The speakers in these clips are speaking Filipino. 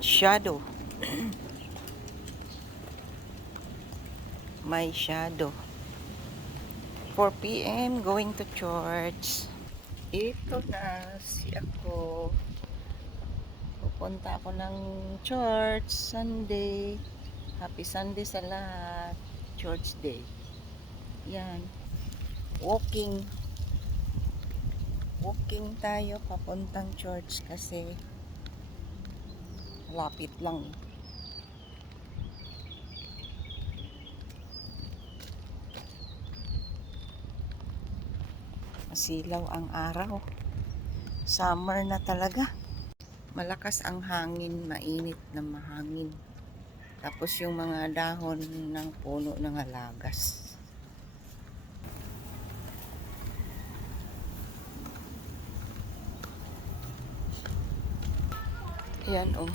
Shadow. May shadow. 4 p.m. going to church. Ito na si ako. Pupunta ako ng church Sunday. Happy Sunday sa lahat. Church day. Yan. Walking. Walking tayo papuntang church kasi lapit lang. Masilaw ang araw. Summer na talaga. Malakas ang hangin, mainit na mahangin. Tapos yung mga dahon ng puno nangalagas. Yan oh.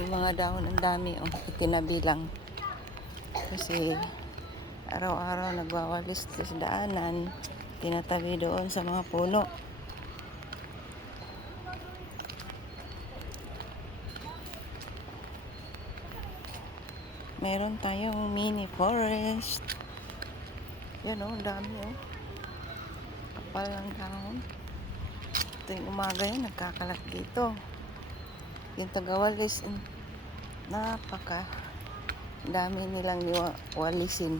Yung mga dahon ang dami oh. Itinabi lang. Kasi araw-araw nagwawalis sa daanan. Tinatabi doon sa mga puno. Meron tayong mini forest. Yan oh, dami oh. Kapal ng dahon. Tuwing umaga yun, nagkakalat dito. Yung tagawalis, napaka dami nilang walisin.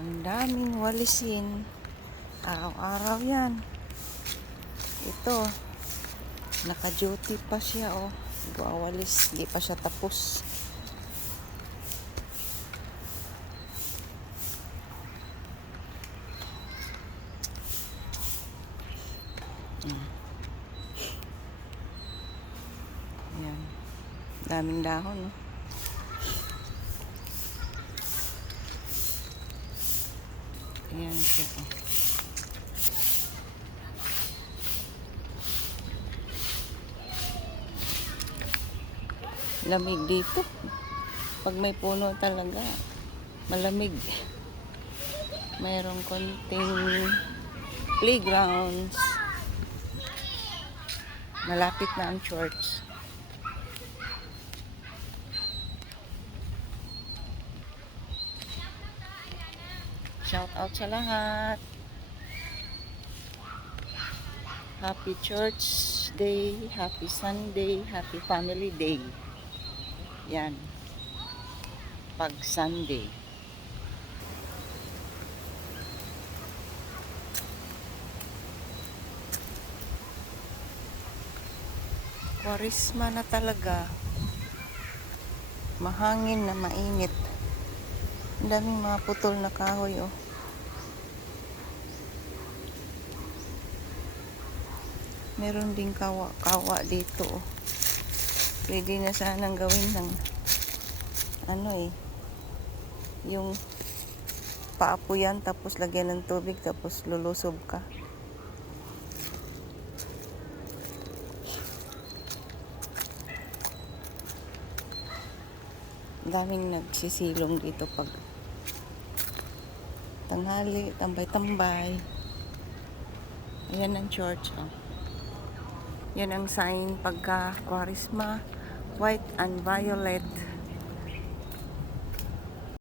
Ang daming walisin. Araw-araw yan. Ito, naka-duty pa siya oh. Gawalis, hindi pa siya tapos. Ayan. Daming dahon oh. Ayan siya oh. Lamig dito. Pag may puno talaga, malamig. Mayroong konting playgrounds. Malapit na ang church. Shout out sa lahat. Happy Church Day, Happy Sunday, Happy Family Day. Yan. Pag Sunday. Kwaresma na talaga. Mahangin na mainit. Ang daming mga putol na kahoy oh. Meron ding kawa dito oh. Pwede na sanang gawin ng ano eh, yung paapuyan tapos lagyan ng tubig tapos lulusob ka. Daming nagsisilong dito pag tanghali, tambay-tambay. Ayan ang church oh. Yan ang sign pagka Kwaresma, white and violet.